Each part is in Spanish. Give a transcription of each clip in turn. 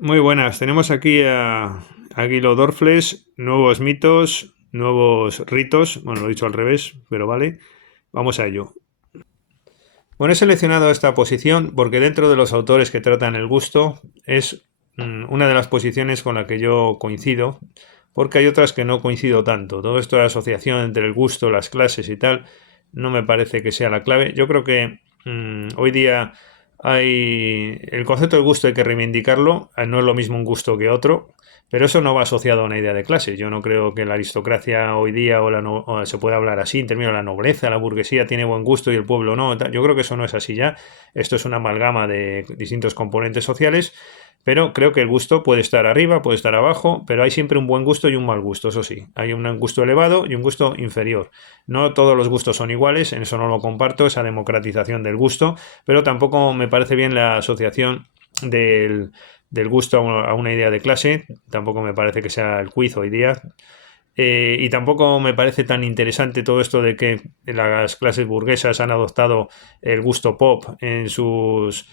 Muy buenas, tenemos aquí a Guido Dorfles, nuevos mitos, nuevos ritos, bueno, lo he dicho al revés, pero vale, vamos a ello. Bueno, he seleccionado esta posición porque dentro de los autores que tratan el gusto es una de las posiciones con la que yo coincido, porque hay otras que no coincido tanto. Todo esto de la asociación entre el gusto, las clases y tal, no me parece que sea la clave. Yo creo que hoy día hay el concepto del gusto hay que reivindicarlo, no es lo mismo un gusto que otro, pero eso no va asociado a una idea de clase. Yo no creo que la aristocracia hoy día o se pueda hablar así en términos de la nobleza, la burguesía tiene buen gusto y el pueblo no. Yo creo que eso no es así ya. Esto es una amalgama de distintos componentes sociales, pero creo que el gusto puede estar arriba, puede estar abajo, pero hay siempre un buen gusto y un mal gusto, eso sí. Hay un gusto elevado y un gusto inferior. No todos los gustos son iguales, en eso no lo comparto, esa democratización del gusto, pero tampoco me parece bien la asociación del gusto a una idea de clase, tampoco me parece que sea el quiz hoy día. Y tampoco me parece tan interesante todo esto de que las clases burguesas han adoptado el gusto pop en sus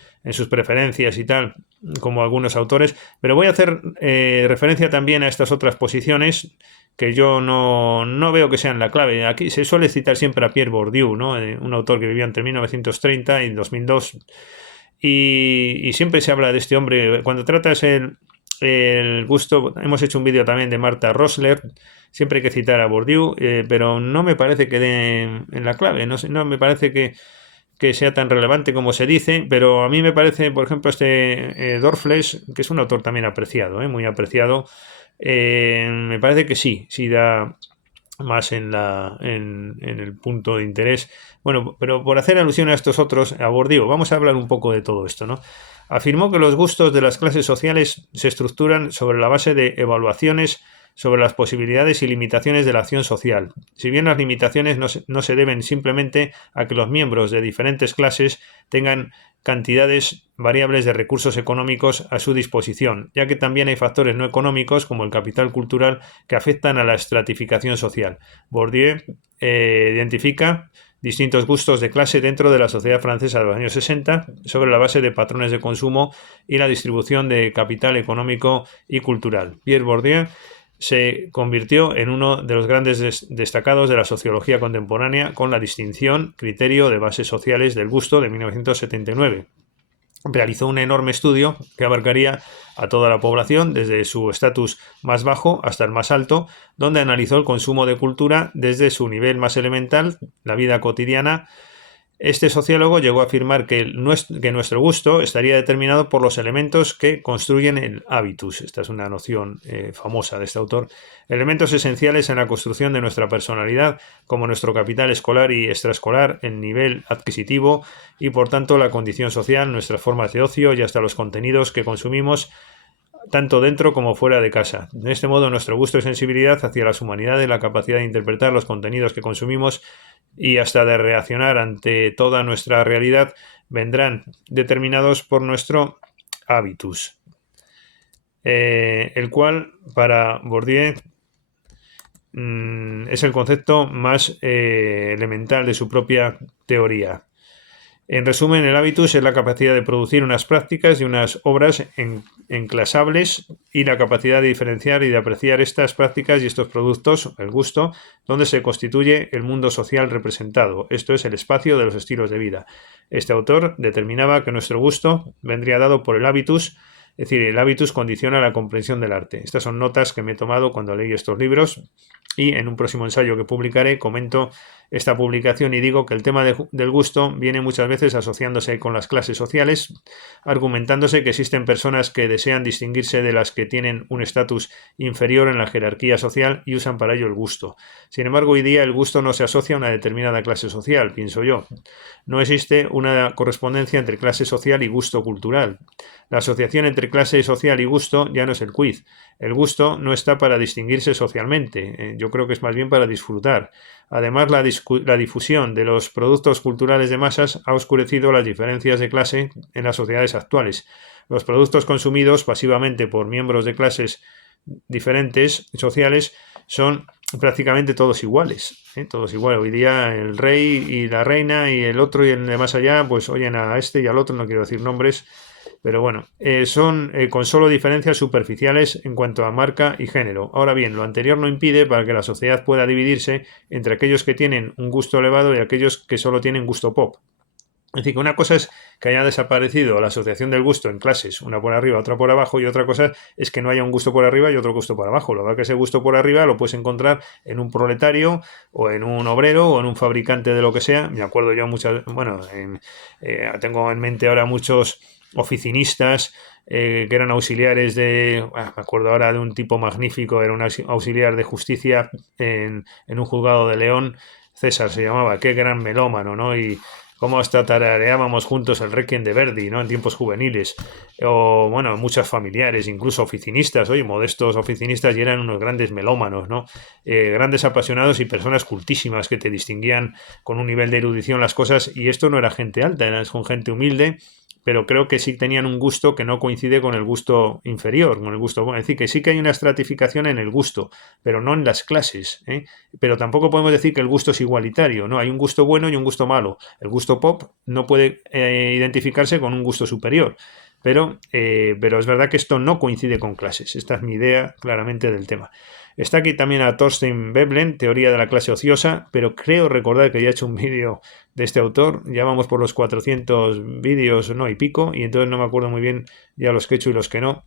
preferencias y tal, como algunos autores. Pero voy a hacer referencia también a estas otras posiciones que yo no veo que sean la clave. Aquí se suele citar siempre a Pierre Bourdieu, ¿no? Un autor que vivió entre 1930 y 2002 y siempre se habla de este hombre. Cuando tratas el gusto, hemos hecho un vídeo también de Marta Rosler, siempre hay que citar a Bourdieu, pero no me parece que dé en la clave, no me parece que sea tan relevante como se dice, pero a mí me parece, por ejemplo, Dorfles, que es un autor también apreciado, muy apreciado, me parece que sí da más en el punto de interés. Bueno, pero por hacer alusión a estos otros, a Bourdieu, vamos a hablar un poco de todo esto, ¿no? Afirmó que los gustos de las clases sociales se estructuran sobre la base de evaluaciones sobre las posibilidades y limitaciones de la acción social. Si bien las limitaciones no se deben simplemente a que los miembros de diferentes clases tengan cantidades variables de recursos económicos a su disposición, ya que también hay factores no económicos como el capital cultural que afectan a la estratificación social. Bourdieu identifica distintos gustos de clase dentro de la sociedad francesa de los años 60 sobre la base de patrones de consumo y la distribución de capital económico y cultural. Pierre Bourdieu se convirtió en uno de los grandes destacados de la sociología contemporánea con la distinción criterio de bases sociales del gusto de 1979. Realizó un enorme estudio que abarcaría a toda la población, desde su estatus más bajo hasta el más alto, donde analizó el consumo de cultura desde su nivel más elemental, la vida cotidiana. Este sociólogo llegó a afirmar que nuestro gusto estaría determinado por los elementos que construyen el hábitus. Esta es una noción famosa de este autor. Elementos esenciales en la construcción de nuestra personalidad, como nuestro capital escolar y extraescolar, el nivel adquisitivo y, por tanto, la condición social, nuestras formas de ocio y hasta los contenidos que consumimos tanto dentro como fuera de casa. De este modo, nuestro gusto y sensibilidad hacia las humanidades, la capacidad de interpretar los contenidos que consumimos y hasta de reaccionar ante toda nuestra realidad vendrán determinados por nuestro hábitus, el cual para Bourdieu es el concepto más elemental de su propia teoría. En resumen, el hábitus es la capacidad de producir unas prácticas y unas obras enclasables y la capacidad de diferenciar y de apreciar estas prácticas y estos productos, el gusto, donde se constituye el mundo social representado. Esto es el espacio de los estilos de vida. Este autor determinaba que nuestro gusto vendría dado por el hábitus, es decir, el hábitus condiciona la comprensión del arte. Estas son notas que me he tomado cuando leí estos libros y en un próximo ensayo que publicaré comento esta publicación y digo que el tema del gusto viene muchas veces asociándose con las clases sociales, argumentándose que existen personas que desean distinguirse de las que tienen un estatus inferior en la jerarquía social y usan para ello el gusto. Sin embargo, hoy día el gusto no se asocia a una determinada clase social, pienso yo. No existe una correspondencia entre clase social y gusto cultural. La asociación entre clase social y gusto ya no es el quiz. El gusto no está para distinguirse socialmente, yo creo que es más bien para disfrutar. Además, la difusión de los productos culturales de masas ha oscurecido las diferencias de clase en las sociedades actuales. Los productos consumidos pasivamente por miembros de clases diferentes sociales son prácticamente todos iguales, todos iguales. Hoy día el rey y la reina y el otro y el de más allá pues oyen a este y al otro, no quiero decir nombres, Pero bueno, son con solo diferencias superficiales en cuanto a marca y género. Ahora bien, lo anterior no impide para que la sociedad pueda dividirse entre aquellos que tienen un gusto elevado y aquellos que solo tienen gusto pop. Es decir, que una cosa es que haya desaparecido la asociación del gusto en clases, una por arriba, otra por abajo, y otra cosa es que no haya un gusto por arriba y otro gusto por abajo. Lo que ese gusto por arriba lo puedes encontrar en un proletario o en un obrero o en un fabricante de lo que sea. Me acuerdo yo muchas, bueno, tengo en mente ahora muchos oficinistas que eran auxiliares me acuerdo ahora de un tipo magnífico, era un auxiliar de justicia en un juzgado de León, César se llamaba, qué gran melómano, ¿no? Y cómo hasta tarareábamos juntos el Requiem de Verdi, ¿no? En tiempos juveniles. O, bueno, muchos familiares, incluso oficinistas, oye, modestos oficinistas, y eran unos grandes melómanos, ¿no? Grandes apasionados y personas cultísimas que te distinguían con un nivel de erudición las cosas, y esto no era gente alta, era con gente humilde, pero creo que sí tenían un gusto que no coincide con el gusto inferior, con el gusto bueno. Es decir, que sí que hay una estratificación en el gusto, pero no en las clases, ¿eh? Pero tampoco podemos decir que el gusto es igualitario, no, hay un gusto bueno y un gusto malo. El gusto pop no puede identificarse con un gusto superior, pero es verdad que esto no coincide con clases. Esta es mi idea claramente del tema. Está aquí también a Thorstein Veblen, Teoría de la clase ociosa, pero creo recordar que ya he hecho un vídeo de este autor, ya vamos por los 400 vídeos, no, y pico, y entonces no me acuerdo muy bien ya los que he hecho y los que no.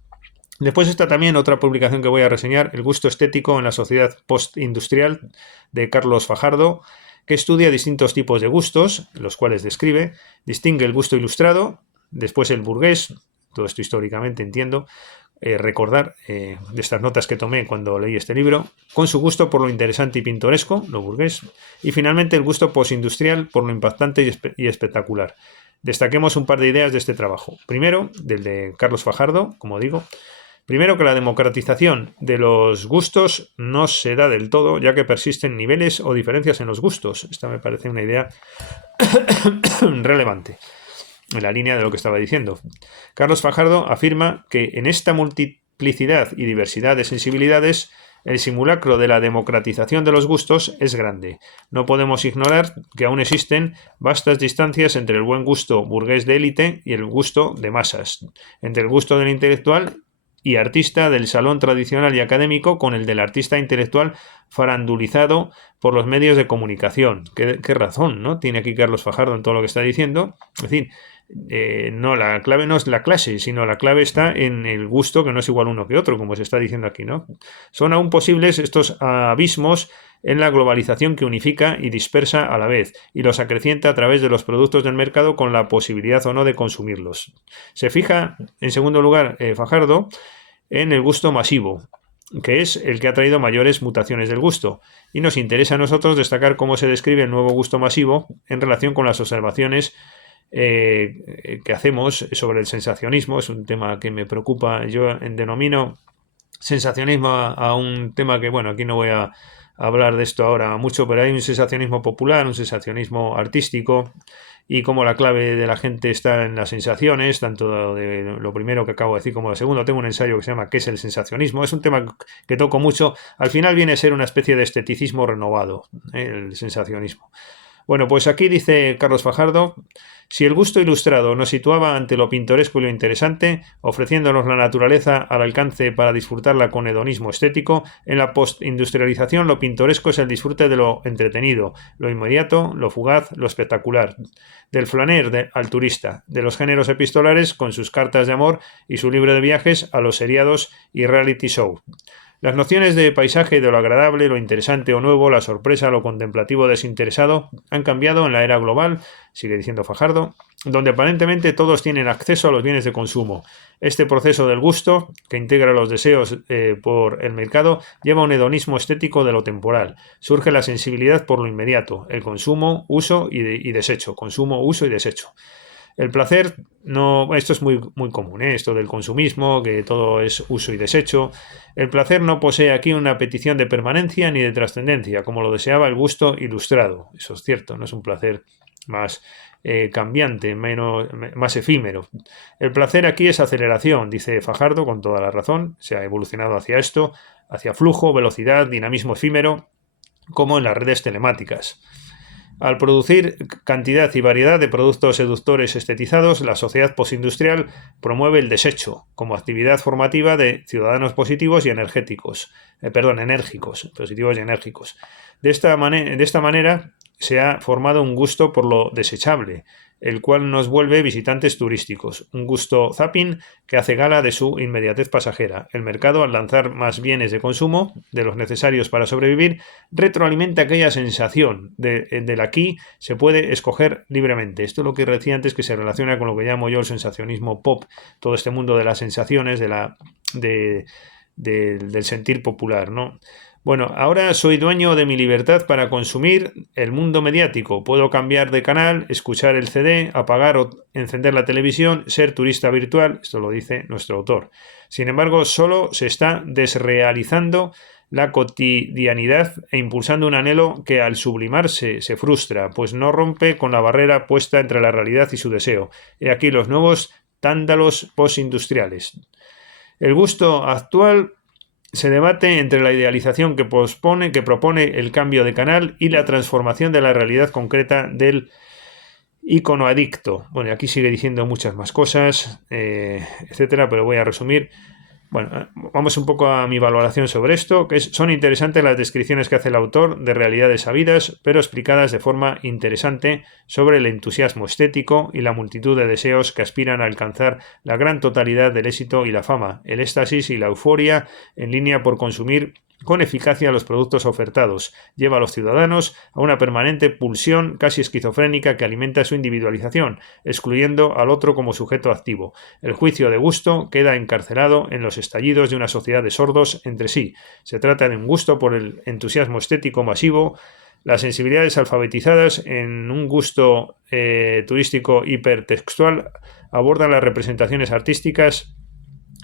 Después está también otra publicación que voy a reseñar, El gusto estético en la sociedad postindustrial, de Carlos Fajardo, que estudia distintos tipos de gustos, los cuales describe, distingue el gusto ilustrado, después el burgués, todo esto históricamente entiendo, recordar de estas notas que tomé cuando leí este libro, con su gusto por lo interesante y pintoresco, lo burgués, y finalmente el gusto postindustrial por lo impactante y espectacular. Destaquemos un par de ideas de este trabajo. Primero, del de Carlos Fajardo, como digo. Primero, que la democratización de los gustos no se da del todo, ya que persisten niveles o diferencias en los gustos. Esta me parece una idea relevante, en la línea de lo que estaba diciendo. Carlos Fajardo afirma que en esta multiplicidad y diversidad de sensibilidades, el simulacro de la democratización de los gustos es grande. No podemos ignorar que aún existen vastas distancias entre el buen gusto burgués de élite y el gusto de masas, entre el gusto del intelectual y artista del salón tradicional y académico con el del artista intelectual farandulizado por los medios de comunicación. ¿Qué razón, ¿no? Tiene aquí Carlos Fajardo en todo lo que está diciendo. Es decir, no, la clave no es la clase, sino la clave está en el gusto, que no es igual uno que otro, como se está diciendo aquí, ¿no? Son aún posibles estos abismos en la globalización que unifica y dispersa a la vez, y los acrecienta a través de los productos del mercado con la posibilidad o no de consumirlos. Se fija, en segundo lugar, Fajardo, en el gusto masivo, que es el que ha traído mayores mutaciones del gusto, y nos interesa a nosotros destacar cómo se describe el nuevo gusto masivo en relación con las observaciones que hacemos sobre el sensacionismo. Es un tema que me preocupa. Yo denomino sensacionismo a un tema que, bueno, aquí no voy a hablar de esto ahora mucho, pero hay un sensacionismo popular, un sensacionismo artístico, y como la clave de la gente está en las sensaciones, tanto de lo primero que acabo de decir como lo segundo. Tengo un ensayo que se llama ¿Qué es el sensacionismo? Es un tema que toco mucho. Al final viene a ser una especie de esteticismo renovado, el sensacionismo. Bueno, pues aquí dice Carlos Fajardo: si el gusto ilustrado nos situaba ante lo pintoresco y lo interesante, ofreciéndonos la naturaleza al alcance para disfrutarla con hedonismo estético, en la postindustrialización lo pintoresco es el disfrute de lo entretenido, lo inmediato, lo fugaz, lo espectacular. Del flaner al turista, de los géneros epistolares con sus cartas de amor y su libro de viajes a los seriados y reality show. Las nociones de paisaje, de lo agradable, lo interesante o nuevo, la sorpresa, lo contemplativo desinteresado, han cambiado en la era global, sigue diciendo Fajardo, donde aparentemente todos tienen acceso a los bienes de consumo. Este proceso del gusto, que integra los deseos por el mercado, lleva un hedonismo estético de lo temporal. Surge la sensibilidad por lo inmediato, el consumo, uso y desecho. Consumo, uso y desecho. El placer, no, esto es muy común, esto del consumismo, que todo es uso y desecho. El placer no posee aquí una petición de permanencia ni de trascendencia, como lo deseaba el gusto ilustrado. Eso es cierto, no es un placer más cambiante, más efímero. El placer aquí es aceleración, dice Fajardo con toda la razón. Se ha evolucionado hacia esto, hacia flujo, velocidad, dinamismo efímero, como en las redes telemáticas. Al producir cantidad y variedad de productos seductores estetizados, la sociedad postindustrial promueve el desecho como actividad formativa de ciudadanos positivos y enérgicos. Positivos y enérgicos. De esta manera se ha formado un gusto por lo desechable, el cual nos vuelve visitantes turísticos, un gusto zapping que hace gala de su inmediatez pasajera. El mercado, al lanzar más bienes de consumo de los necesarios para sobrevivir, retroalimenta aquella sensación del aquí se puede escoger libremente. Esto es lo que decía antes, que se relaciona con lo que llamo yo el sensacionismo pop, todo este mundo de las sensaciones, del sentir popular, ¿no? Bueno, ahora soy dueño de mi libertad para consumir el mundo mediático. Puedo cambiar de canal, escuchar el CD, apagar o encender la televisión, ser turista virtual. Esto lo dice nuestro autor. Sin embargo, solo se está desrealizando la cotidianidad e impulsando un anhelo que al sublimarse se frustra, pues no rompe con la barrera puesta entre la realidad y su deseo. He aquí los nuevos tándalos postindustriales. El gusto actual se debate entre la idealización que propone el cambio de canal y la transformación de la realidad concreta del icono adicto. Bueno, aquí sigue diciendo muchas más cosas, etcétera, pero voy a resumir. Bueno, vamos un poco a mi valoración sobre esto, son interesantes las descripciones que hace el autor de realidades sabidas, pero explicadas de forma interesante sobre el entusiasmo estético y la multitud de deseos que aspiran a alcanzar la gran totalidad del éxito y la fama, el éxtasis y la euforia en línea por consumir con eficacia los productos ofertados. Lleva a los ciudadanos a una permanente pulsión casi esquizofrénica que alimenta su individualización, excluyendo al otro como sujeto activo. El juicio de gusto queda encarcelado en los estallidos de una sociedad de sordos entre sí. Se trata de un gusto por el entusiasmo estético masivo, las sensibilidades alfabetizadas en un gusto turístico hipertextual abordan las representaciones artísticas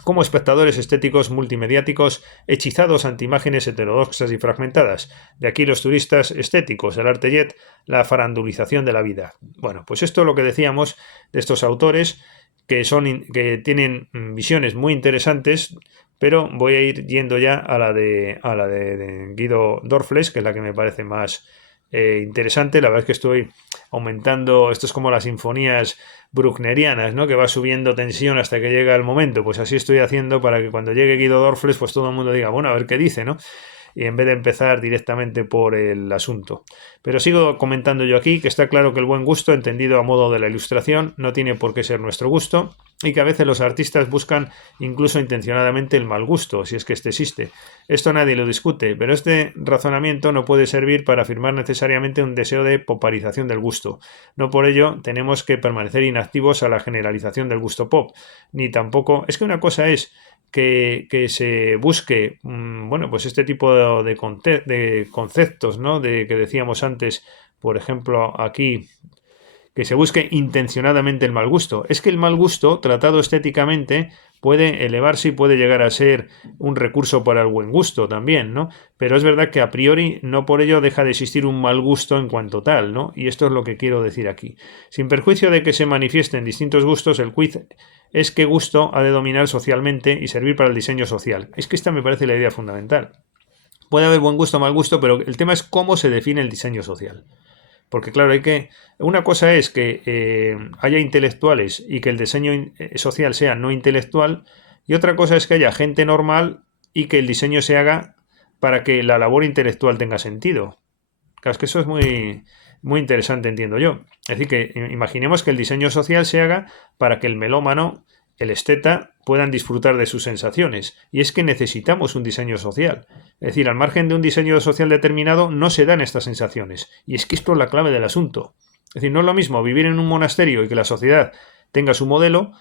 como espectadores estéticos multimediáticos hechizados ante imágenes heterodoxas y fragmentadas. De aquí los turistas estéticos, el arte jet, la farandulización de la vida. Bueno, pues esto es lo que decíamos de estos autores que tienen visiones muy interesantes, pero voy a ir yendo ya a la de Guido Dorfles, que es la que me parece más interesante. La verdad es que estoy aumentando, esto es como las sinfonías brucknerianas, ¿no? Que va subiendo tensión hasta que llega el momento. Pues así estoy haciendo para que cuando llegue Guido Dorfles, pues todo el mundo diga, bueno, a ver qué dice, ¿no? Y en vez de empezar directamente por el asunto. Pero sigo comentando yo aquí que está claro que el buen gusto, entendido a modo de la ilustración, no tiene por qué ser nuestro gusto y que a veces los artistas buscan incluso intencionadamente el mal gusto, si es que este existe. Esto nadie lo discute, pero este razonamiento no puede servir para afirmar necesariamente un deseo de poparización del gusto. No por ello tenemos que permanecer inactivos a la generalización del gusto pop, ni tampoco... Es que una cosa es que se busque, bueno, pues este tipo de conceptos, ¿no? Que decíamos antes, por ejemplo, aquí, que se busque intencionadamente el mal gusto. Es que el mal gusto, tratado estéticamente, puede elevarse y puede llegar a ser un recurso para el buen gusto también, ¿no? Pero es verdad que a priori no por ello deja de existir un mal gusto en cuanto tal, ¿no? Y esto es lo que quiero decir aquí. Sin perjuicio de que se manifiesten distintos gustos, el quiz es qué gusto ha de dominar socialmente y servir para el diseño social. Es que esta me parece la idea fundamental. Puede haber buen gusto o mal gusto, pero el tema es cómo se define el diseño social. Porque claro, una cosa es que haya intelectuales y que el diseño social sea no intelectual, y otra cosa es que haya gente normal y que el diseño se haga para que la labor intelectual tenga sentido. Claro, es que eso es muy, muy interesante, entiendo yo. Es decir, que imaginemos que el diseño social se haga para que el melómano, el esteta, puedan disfrutar de sus sensaciones. Y es que necesitamos un diseño social. Es decir, al margen de un diseño social determinado no se dan estas sensaciones. Y es que esto es la clave del asunto. Es decir, no es lo mismo vivir en un monasterio y que la sociedad tenga su modelo,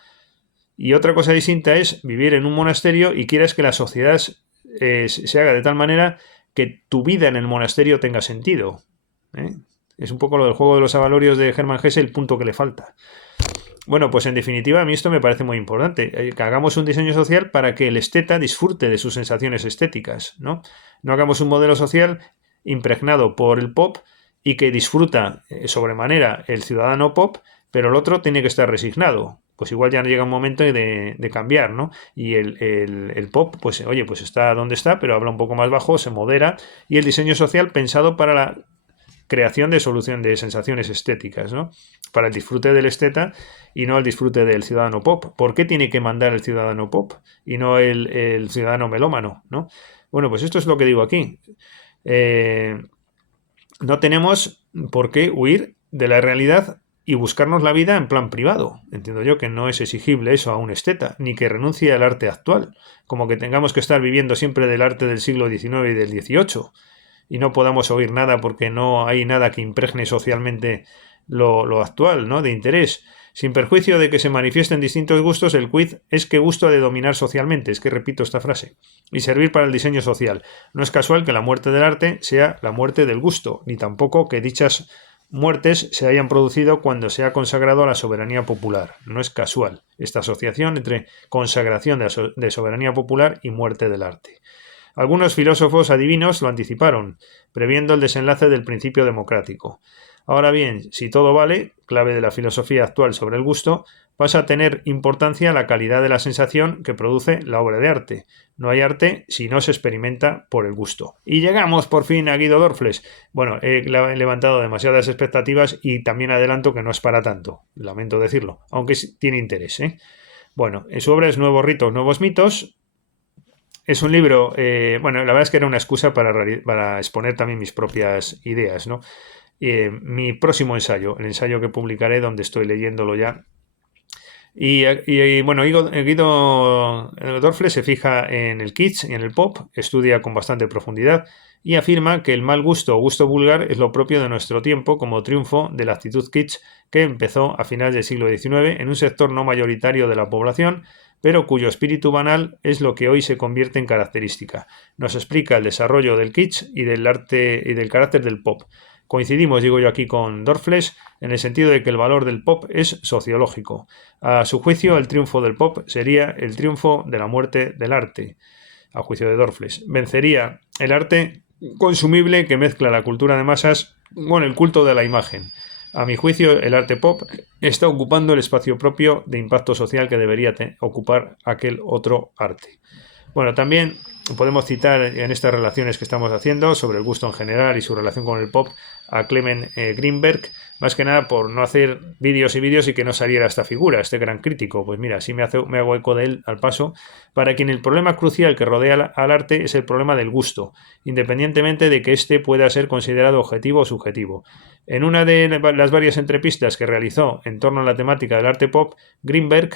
y otra cosa distinta es vivir en un monasterio y quieras que la sociedad se haga de tal manera que tu vida en el monasterio tenga sentido. Es un poco lo del juego de los avalorios de Hermann Hesse, el punto que le falta. Bueno, pues en definitiva a mí esto me parece muy importante, que hagamos un diseño social para que el esteta disfrute de sus sensaciones estéticas, ¿no? No hagamos un modelo social impregnado por el pop y que disfruta sobremanera el ciudadano pop, pero el otro tiene que estar resignado. Pues igual ya llega un momento de cambiar, ¿no? Y el pop, pues oye, pues está donde está, pero habla un poco más bajo, se modera, y el diseño social pensado para creación de solución de sensaciones estéticas, ¿no? Para el disfrute del esteta y no el disfrute del ciudadano pop. ¿Por qué tiene que mandar el ciudadano pop y no el ciudadano melómano, ¿no? Bueno, pues esto es lo que digo aquí. No tenemos por qué huir de la realidad y buscarnos la vida en plan privado. Entiendo yo que no es exigible eso a un esteta, ni que renuncie al arte actual, como que tengamos que estar viviendo siempre del arte del siglo XIX y del XVIII, y no podamos oír nada porque no hay nada que impregne socialmente lo actual, ¿no? De interés. Sin perjuicio de que se manifiesten distintos gustos, el quid es que gusto de dominar socialmente, es que repito esta frase, y servir para el diseño social. No es casual que la muerte del arte sea la muerte del gusto, ni tampoco que dichas muertes se hayan producido cuando se ha consagrado a la soberanía popular. No es casual esta asociación entre consagración de soberanía popular y muerte del arte. Algunos filósofos adivinos lo anticiparon, previendo el desenlace del principio democrático. Ahora bien, si todo vale, clave de la filosofía actual sobre el gusto, pasa a tener importancia la calidad de la sensación que produce la obra de arte. No hay arte si no se experimenta por el gusto. Y llegamos por fin a Guido Dorfles. Bueno, he levantado demasiadas expectativas y también adelanto que no es para tanto, lamento decirlo, aunque tiene interés, ¿eh? Bueno, su obra es Nuevos ritos, nuevos mitos. Es un libro, bueno, la verdad es que era una excusa para exponer también mis propias ideas, ¿no? Mi próximo ensayo, el ensayo que publicaré donde estoy leyéndolo ya. Bueno, Guido Dorfles se fija en el kitsch y en el pop, estudia con bastante profundidad y afirma que el mal gusto o gusto vulgar es lo propio de nuestro tiempo como triunfo de la actitud kitsch que empezó a finales del siglo XIX en un sector no mayoritario de la población, pero cuyo espíritu banal es lo que hoy se convierte en característica. Nos explica el desarrollo del kitsch y del arte y del carácter del pop. Coincidimos, digo yo aquí, con Dorfles en el sentido de que el valor del pop es sociológico. A su juicio, el triunfo del pop sería el triunfo de la muerte del arte. A juicio de Dorfles, vencería el arte consumible que mezcla la cultura de masas con el culto de la imagen. A mi juicio, el arte pop está ocupando el espacio propio de impacto social que debería ocupar aquel otro arte. Bueno, también podemos citar en estas relaciones que estamos haciendo sobre el gusto en general y su relación con el pop a Clement Greenberg, más que nada por no hacer vídeos y vídeos y que no saliera esta figura, este gran crítico. Pues mira, sí me hago eco de él al paso, para quien el problema crucial que rodea al arte es el problema del gusto, independientemente de que éste pueda ser considerado objetivo o subjetivo. En una de las varias entrevistas que realizó en torno a la temática del arte pop, Greenberg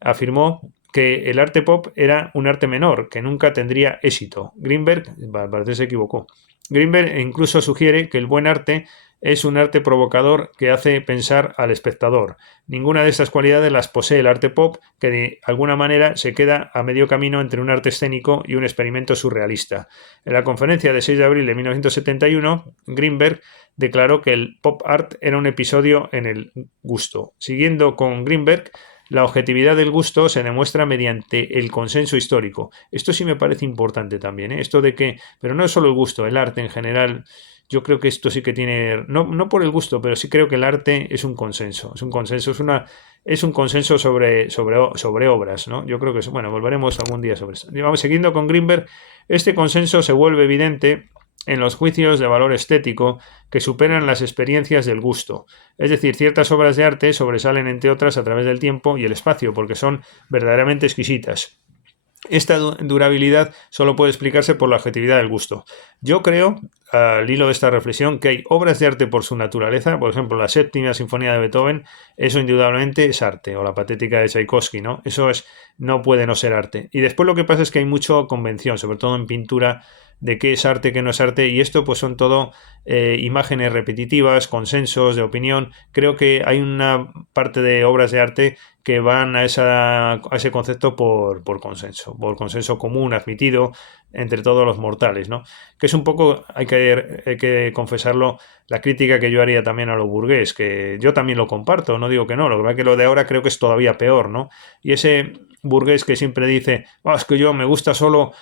afirmó que el arte pop era un arte menor, que nunca tendría éxito. Greenberg, parece que se equivocó. Greenberg incluso sugiere que el buen arte es un arte provocador que hace pensar al espectador. Ninguna de estas cualidades las posee el arte pop, que de alguna manera se queda a medio camino entre un arte escénico y un experimento surrealista. En la conferencia de 6 de abril de 1971, Greenberg declaró que el pop art era un episodio en el gusto. Siguiendo con Greenberg, la objetividad del gusto se demuestra mediante el consenso histórico. Esto sí me parece importante también, ¿eh? Esto de que, pero no es solo el gusto, el arte en general. Yo creo que esto sí que tiene, no por el gusto, pero sí creo que el arte es un consenso, es un consenso sobre obras, ¿no? Yo creo que, bueno, volveremos algún día sobre eso. Vamos, siguiendo con Greenberg, este consenso se vuelve evidente en los juicios de valor estético que superan las experiencias del gusto. Es decir, ciertas obras de arte sobresalen entre otras a través del tiempo y el espacio porque son verdaderamente exquisitas. Esta durabilidad solo puede explicarse por la objetividad del gusto. Yo creo, al hilo de esta reflexión, que hay obras de arte por su naturaleza, por ejemplo, la séptima sinfonía de Beethoven, eso indudablemente es arte, o la patética de Tchaikovsky, ¿no? No puede no ser arte. Y después lo que pasa es que hay mucha convención, sobre todo en pintura, de qué es arte, qué no es arte, y esto pues son todo imágenes repetitivas, consensos de opinión. Creo que hay una parte de obras de arte que van a ese concepto por consenso común, admitido entre todos los mortales, ¿no? Que es un poco, hay que confesarlo, la crítica que yo haría también a lo burgués, que yo también lo comparto, no digo que no, lo que pasa es que lo de ahora creo que es todavía peor, ¿no? Y ese burgués que siempre dice, es que yo me gusta solo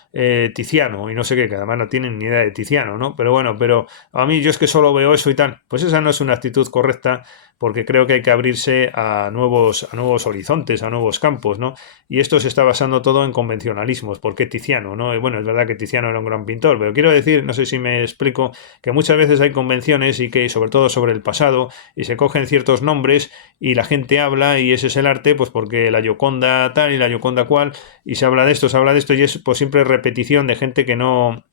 Tiziano y no sé qué, que además no tienen ni idea de Tiziano, ¿no? Pero bueno, pero a mí yo es que solo veo eso y tal. Pues esa no es una actitud correcta, porque creo que hay que abrirse a nuevos horizontes, a nuevos campos, ¿no? Y esto se está basando todo en convencionalismos. ¿Por qué Tiziano, no? Bueno, es verdad que Tiziano era un gran pintor, pero quiero decir, no sé si me explico, que muchas veces hay convenciones y que, sobre todo sobre el pasado, y se cogen ciertos nombres y la gente habla y ese es el arte, pues porque la Gioconda tal y la Gioconda cual, y se habla de esto y es pues siempre repetición de gente que no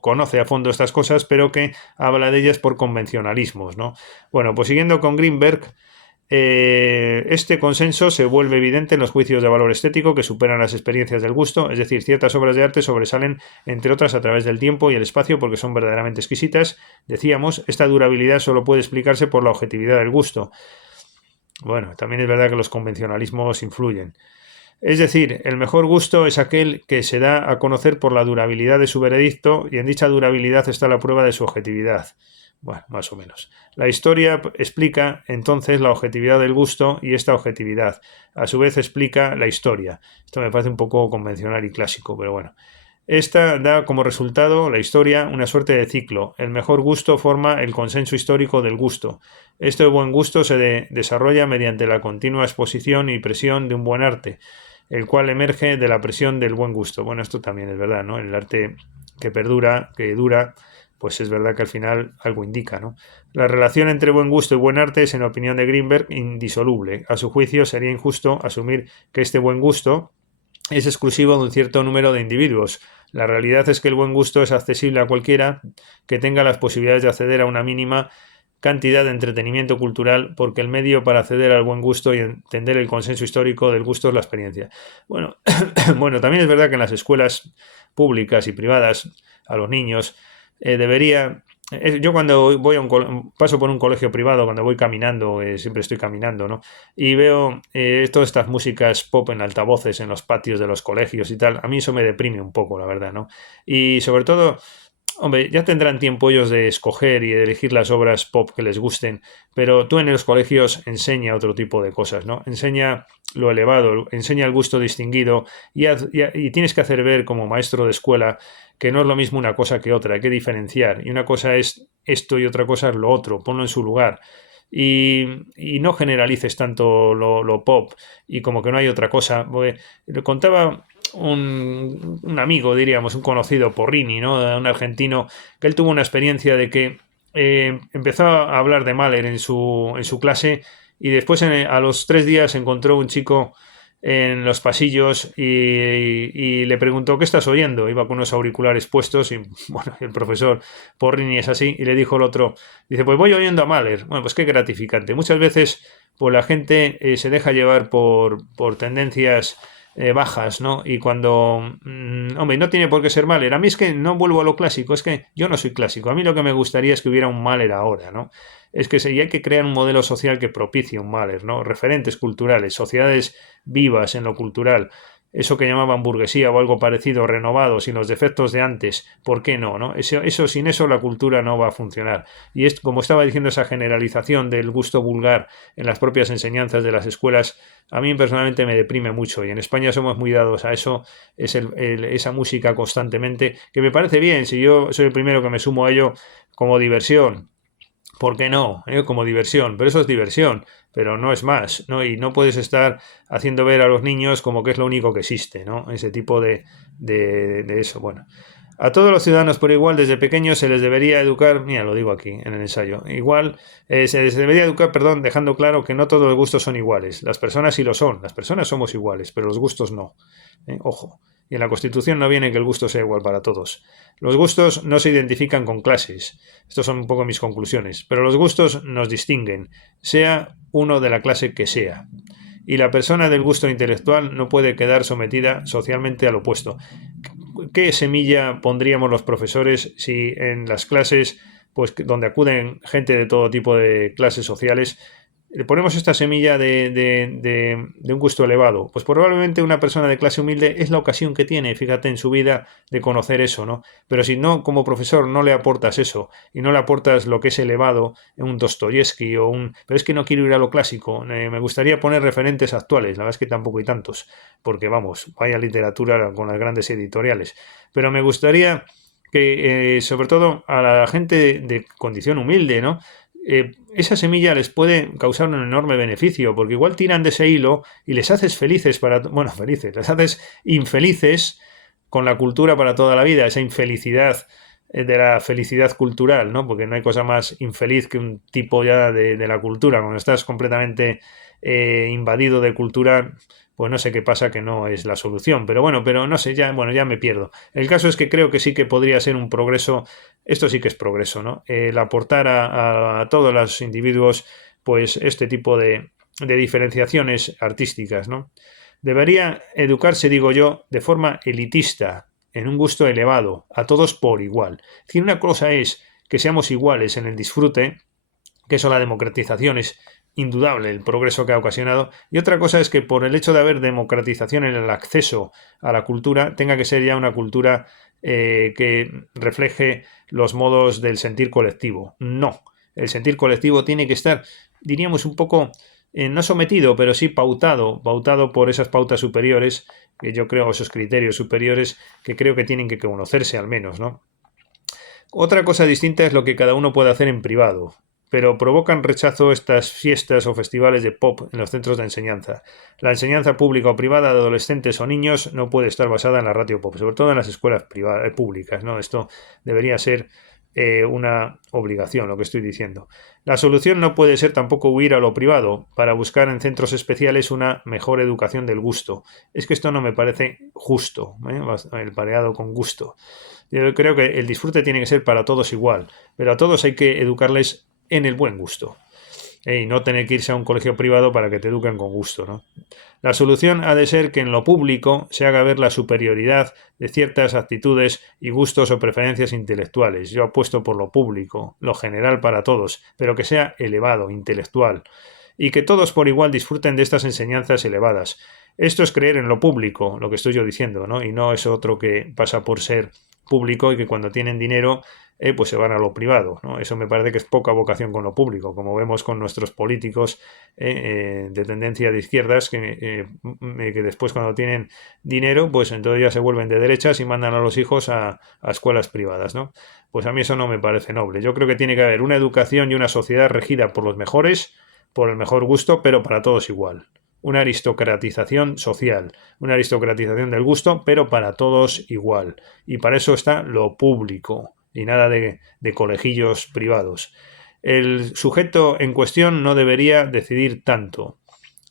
conoce a fondo estas cosas, pero que habla de ellas por convencionalismos, ¿no? Bueno, pues siguiendo con Greenberg, este consenso se vuelve evidente en los juicios de valor estético que superan las experiencias del gusto, es decir, ciertas obras de arte sobresalen, entre otras, a través del tiempo y el espacio porque son verdaderamente exquisitas. Decíamos, esta durabilidad solo puede explicarse por la objetividad del gusto. Bueno, también es verdad que los convencionalismos influyen. Es decir, el mejor gusto es aquel que se da a conocer por la durabilidad de su veredicto y en dicha durabilidad está la prueba de su objetividad. Bueno, más o menos. La historia explica entonces la objetividad del gusto y esta objetividad a su vez explica la historia. Esto me parece un poco convencional y clásico, pero bueno. Esta da como resultado, la historia, una suerte de ciclo. El mejor gusto forma el consenso histórico del gusto. Este buen gusto se desarrolla mediante la continua exposición y presión de un buen arte, el cual emerge de la presión del buen gusto. Bueno, esto también es verdad, ¿no? El arte que perdura, que dura, pues es verdad que al final algo indica, ¿no? La relación entre buen gusto y buen arte es, en opinión de Greenberg, indisoluble. A su juicio, sería injusto asumir que este buen gusto es exclusivo de un cierto número de individuos. La realidad es que el buen gusto es accesible a cualquiera que tenga las posibilidades de acceder a una mínima cantidad de entretenimiento cultural, porque el medio para acceder al buen gusto y entender el consenso histórico del gusto es la experiencia. Bueno, bueno, también es verdad que en las escuelas públicas y privadas a los niños debería... Yo cuando voy a paso por un colegio privado, cuando voy caminando, siempre estoy caminando, ¿no? Y veo todas estas músicas pop en altavoces en los patios de los colegios y tal, a mí eso me deprime un poco, la verdad, ¿no? Y sobre todo, hombre, ya tendrán tiempo ellos de escoger y de elegir las obras pop que les gusten, pero tú en los colegios enseña otro tipo de cosas, ¿no? Enseña lo elevado, enseña el gusto distinguido y tienes que hacer ver como maestro de escuela que no es lo mismo una cosa que otra, hay que diferenciar. Y una cosa es esto y otra cosa es lo otro, ponlo en su lugar. Y no generalices tanto lo pop y como que no hay otra cosa. Le contaba un amigo, diríamos, un conocido, Porrini, ¿no? Un argentino, que él tuvo una experiencia de que empezó a hablar de Mahler en su clase y después a los 3 días encontró un chico en los pasillos y le preguntó ¿qué estás oyendo? Iba con unos auriculares puestos y bueno, el profesor Porrini es así y le dijo el otro, dice pues voy oyendo a Mahler. Bueno, pues qué gratificante. Muchas veces pues la gente se deja llevar por tendencias bajas, ¿no? Y cuando, hombre, no tiene por qué ser Mahler. A mí es que no vuelvo a lo clásico, es que yo no soy clásico. A mí lo que me gustaría es que hubiera un Mahler ahora, ¿no? Es que hay que crear un modelo social que propicie un Mahler, ¿no? Referentes culturales, sociedades vivas en lo cultural. Eso que llamaban burguesía o algo parecido, renovado, sin los defectos de antes, ¿por qué no? ¿No? Sin eso la cultura no va a funcionar. Y es como estaba diciendo, esa generalización del gusto vulgar en las propias enseñanzas de las escuelas, a mí personalmente me deprime mucho. Y en España somos muy dados a eso, es esa música constantemente, que me parece bien, si yo soy el primero que me sumo a ello como diversión. ¿Por qué no? Como diversión, pero eso es diversión, pero no es más, ¿no? Y no puedes estar haciendo ver a los niños como que es lo único que existe, ¿no? Ese tipo de eso, bueno. A todos los ciudadanos por igual, desde pequeños se les debería educar, mira, lo digo aquí en el ensayo, igual, se les debería educar, perdón, dejando claro que no todos los gustos son iguales. Las personas sí lo son, las personas somos iguales, pero los gustos no. Ojo. Y en la Constitución no viene que el gusto sea igual para todos. Los gustos no se identifican con clases. Estas son un poco mis conclusiones. Pero los gustos nos distinguen, sea uno de la clase que sea. Y la persona del gusto intelectual no puede quedar sometida socialmente al opuesto. ¿Qué semilla pondríamos los profesores si en las clases, pues donde acuden gente de todo tipo de clases sociales, le ponemos esta semilla de un gusto elevado, pues probablemente una persona de clase humilde es la ocasión que tiene, fíjate, en su vida de conocer eso, ¿no? Pero si no, como profesor, no le aportas eso y no le aportas lo que es elevado en un Dostoyevsky o un... Pero es que no quiero ir a lo clásico, me gustaría poner referentes actuales, la verdad es que tampoco hay tantos, porque vamos, vaya literatura con las grandes editoriales, pero me gustaría que, sobre todo a la gente de condición humilde, ¿no? Esa semilla les puede causar un enorme beneficio, porque igual tiran de ese hilo y les haces felices bueno, felices, les haces infelices con la cultura para toda la vida, esa infelicidad de la felicidad cultural, ¿no? Porque no hay cosa más infeliz que un tipo ya de la cultura. Cuando estás completamente invadido de cultura, pues no sé qué pasa, que no es la solución. Pero bueno, pero no sé, ya me pierdo. El caso es que creo que sí que podría ser un progreso, esto sí que es progreso, ¿no? El aportar a todos los individuos, pues este tipo de diferenciaciones artísticas, ¿no? Debería educarse, digo yo, de forma elitista, en un gusto elevado, a todos por igual. Es decir, una cosa es que seamos iguales en el disfrute, que eso la democratización es indudable el progreso que ha ocasionado, y otra cosa es que por el hecho de haber democratización en el acceso a la cultura, tenga que ser ya una cultura que refleje los modos del sentir colectivo. No, el sentir colectivo tiene que estar, diríamos, un poco no sometido, pero sí pautado por esas pautas superiores, que yo creo, esos criterios superiores, que creo que tienen que conocerse al menos, ¿no? Otra cosa distinta es lo que cada uno puede hacer en privado, pero provocan rechazo estas fiestas o festivales de pop en los centros de enseñanza. La enseñanza pública o privada de adolescentes o niños no puede estar basada en la radio pop, sobre todo en las escuelas públicas, ¿no? Esto debería ser una obligación, lo que estoy diciendo. La solución no puede ser tampoco huir a lo privado para buscar en centros especiales una mejor educación del gusto. Es que esto no me parece justo, el pareado con gusto. Yo creo que el disfrute tiene que ser para todos igual, pero a todos hay que educarles en el buen gusto. Y no tener que irse a un colegio privado para que te eduquen con gusto, ¿no? La solución ha de ser que en lo público se haga ver la superioridad de ciertas actitudes y gustos o preferencias intelectuales. Yo apuesto por lo público, lo general para todos, pero que sea elevado, intelectual, y que todos por igual disfruten de estas enseñanzas elevadas. Esto es creer en lo público, lo que estoy yo diciendo, ¿no? Y no es otro que pasa por ser público y que cuando tienen dinero pues se van a lo privado, ¿no? Eso me parece que es poca vocación con lo público, como vemos con nuestros políticos de tendencia de izquierdas que después cuando tienen dinero pues entonces ya se vuelven de derechas y mandan a los hijos a escuelas privadas, ¿no? Pues a mí eso no me parece noble. Yo creo que tiene que haber una educación y una sociedad regida por los mejores, por el mejor gusto, pero para todos igual. Una aristocratización social, una aristocratización del gusto, pero para todos igual. Y para eso está lo público y nada de colegillos privados. El sujeto en cuestión no debería decidir tanto.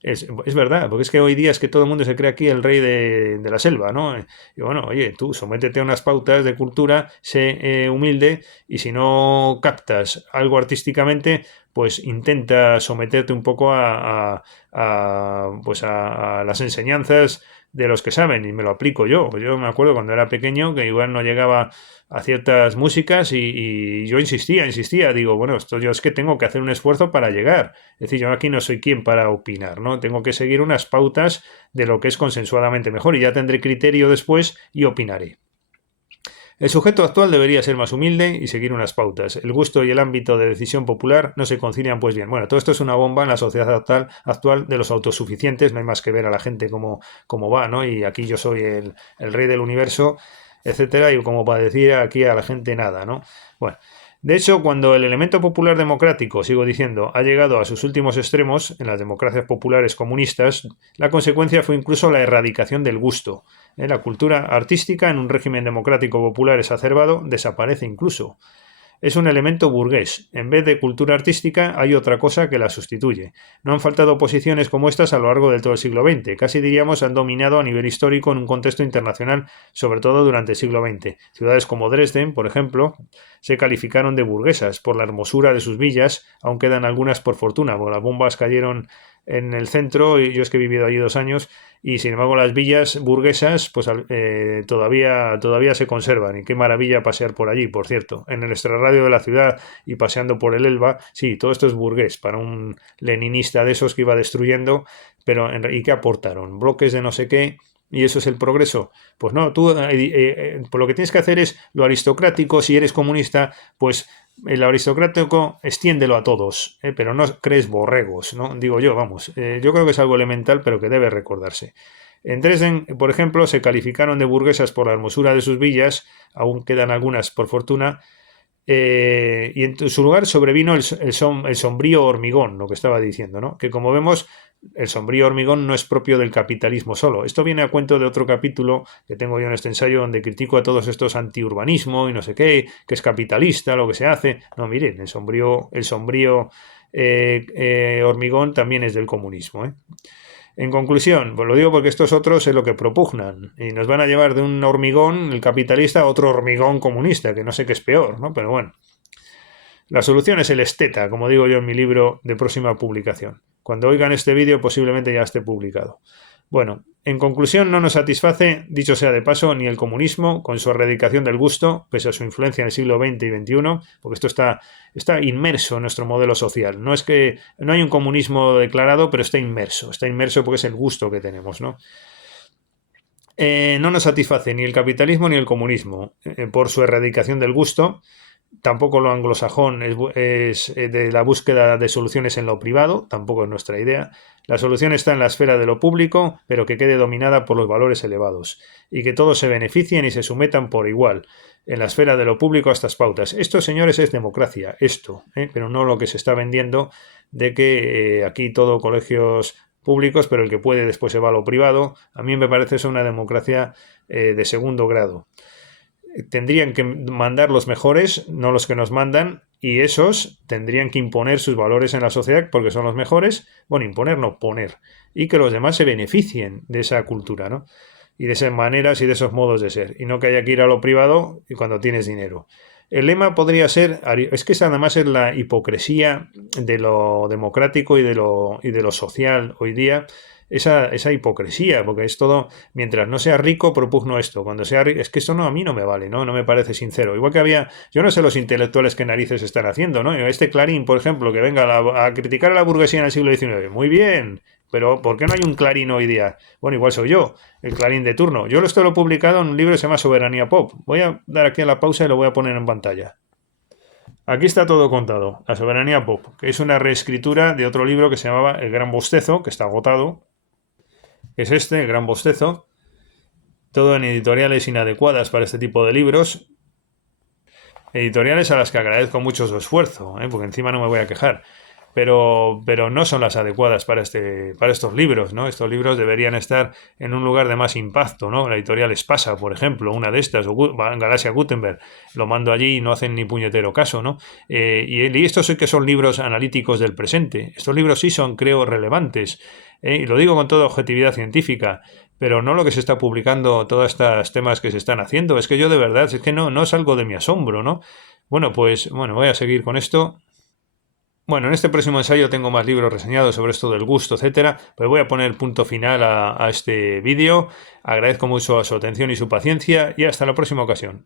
Es verdad, porque es que hoy día es que todo el mundo se cree aquí el rey de la selva, ¿no? Y bueno, oye, tú sométete a unas pautas de cultura, sé humilde y si no captas algo artísticamente, pues intenta someterte un poco pues a las enseñanzas de los que saben y me lo aplico yo. Yo me acuerdo cuando era pequeño que igual no llegaba a ciertas músicas y yo insistía, digo, bueno, esto yo es que tengo que hacer un esfuerzo para llegar. Es decir, yo aquí no soy quien para opinar, ¿no? Tengo que seguir unas pautas de lo que es consensuadamente mejor y ya tendré criterio después y opinaré. El sujeto actual debería ser más humilde y seguir unas pautas. El gusto y el ámbito de decisión popular no se concilian pues bien. Bueno, todo esto es una bomba en la sociedad actual de los autosuficientes, no hay más que ver a la gente cómo va, ¿no? Y aquí yo soy el rey del universo, etcétera, y como para decir aquí a la gente nada, ¿no? Bueno, de hecho, cuando el elemento popular democrático, sigo diciendo, ha llegado a sus últimos extremos, en las democracias populares comunistas, la consecuencia fue incluso la erradicación del gusto. La cultura artística en un régimen democrático popular exacerbado desaparece incluso. Es un elemento burgués. En vez de cultura artística hay otra cosa que la sustituye. No han faltado posiciones como estas a lo largo de todo el siglo XX. Casi diríamos han dominado a nivel histórico en un contexto internacional, sobre todo durante el siglo XX. Ciudades como Dresden, por ejemplo, se calificaron de burguesas por la hermosura de sus villas, aún quedan algunas por fortuna, porque las bombas cayeron en el centro y yo es que he vivido allí 2 años y sin embargo las villas burguesas pues todavía se conservan. Y qué maravilla pasear por allí, por cierto. En el extrarradio de la ciudad y paseando por el Elba, sí, todo esto es burgués para un leninista de esos que iba destruyendo, pero ¿y qué aportaron? Bloques de no sé qué. ¿Y eso es el progreso? Pues no, tú pues lo que tienes que hacer es lo aristocrático. Si eres comunista, pues el aristocrático extiéndelo a todos, pero no crees borregos, ¿no? Digo yo, vamos, yo creo que es algo elemental, pero que debe recordarse. En Dresden, por ejemplo, se calificaron de burguesas por la hermosura de sus villas, aún quedan algunas por fortuna, y en su lugar sobrevino el sombrío hormigón, lo que estaba diciendo, ¿no? Que como vemos, el sombrío hormigón no es propio del capitalismo solo. Esto viene a cuento de otro capítulo que tengo yo en este ensayo donde critico a todos estos antiurbanismo y no sé qué, que es capitalista lo que se hace. No, miren, el sombrío hormigón también es del comunismo, ¿eh? En conclusión, pues lo digo porque estos otros es lo que propugnan y nos van a llevar de un hormigón, el capitalista, a otro hormigón comunista, que no sé qué es peor, ¿no? Pero bueno. La solución es el esteta, como digo yo en mi libro de próxima publicación. Cuando oigan este vídeo posiblemente ya esté publicado. Bueno, en conclusión, no nos satisface, dicho sea de paso, ni el comunismo con su erradicación del gusto, pese a su influencia en el siglo XX y XXI, porque esto está inmerso en nuestro modelo social. No es que no hay un comunismo declarado, pero está inmerso porque es el gusto que tenemos, ¿no? No nos satisface ni el capitalismo ni el comunismo por su erradicación del gusto. Tampoco lo anglosajón es de la búsqueda de soluciones en lo privado, tampoco es nuestra idea. La solución está en la esfera de lo público, pero que quede dominada por los valores elevados, y que todos se beneficien y se sometan por igual en la esfera de lo público a estas pautas. Esto, señores, es democracia, pero no lo que se está vendiendo de que aquí todo colegios públicos, pero el que puede después se va a lo privado. A mí me parece eso una democracia de segundo grado. Tendrían que mandar los mejores, no los que nos mandan, y esos tendrían que imponer sus valores en la sociedad porque son los mejores. Bueno, imponer, no poner. Y que los demás se beneficien de esa cultura, ¿no? Y de esas maneras y de esos modos de ser. Y no que haya que ir a lo privado y cuando tienes dinero. El lema podría ser, es que esa nada más es la hipocresía de lo democrático y de lo social hoy día, esa hipocresía, porque es todo, mientras no sea rico, propugno esto, cuando sea rico, es que eso no, a mí no me vale, ¿no? No me parece sincero. Igual que yo no sé los intelectuales qué narices están haciendo, ¿no? Este Clarín, por ejemplo, que venga a criticar a la burguesía en el siglo XIX, muy bien, pero ¿por qué no hay un Clarín hoy día? Bueno, igual soy yo, el Clarín de turno. Yo lo he publicado en un libro que se llama Soberanía Pop. Voy a dar aquí a la pausa y lo voy a poner en pantalla. Aquí está todo contado. La Soberanía Pop, que es una reescritura de otro libro que se llamaba El Gran Bostezo, que está agotado. Es El Gran Bostezo. Todo en editoriales inadecuadas para este tipo de libros. Editoriales a las que agradezco mucho su esfuerzo, porque encima no me voy a quejar. Pero no son las adecuadas para estos libros, ¿no? Estos libros deberían estar en un lugar de más impacto, ¿no? La editorial Espasa, por ejemplo, una de estas, o Galaxia Gutenberg, lo mando allí y no hacen ni puñetero caso, ¿no? Y estos sí que son libros analíticos del presente. Estos libros sí son, creo, relevantes, y lo digo con toda objetividad científica, pero no lo que se está publicando, todos estos temas que se están haciendo. Es que yo de verdad, es que no salgo de mi asombro, ¿no? Bueno, pues, voy a seguir con esto. Bueno, en este próximo ensayo tengo más libros reseñados sobre esto del gusto, etcétera, pero voy a poner punto final a este vídeo. Agradezco mucho su atención y su paciencia y hasta la próxima ocasión.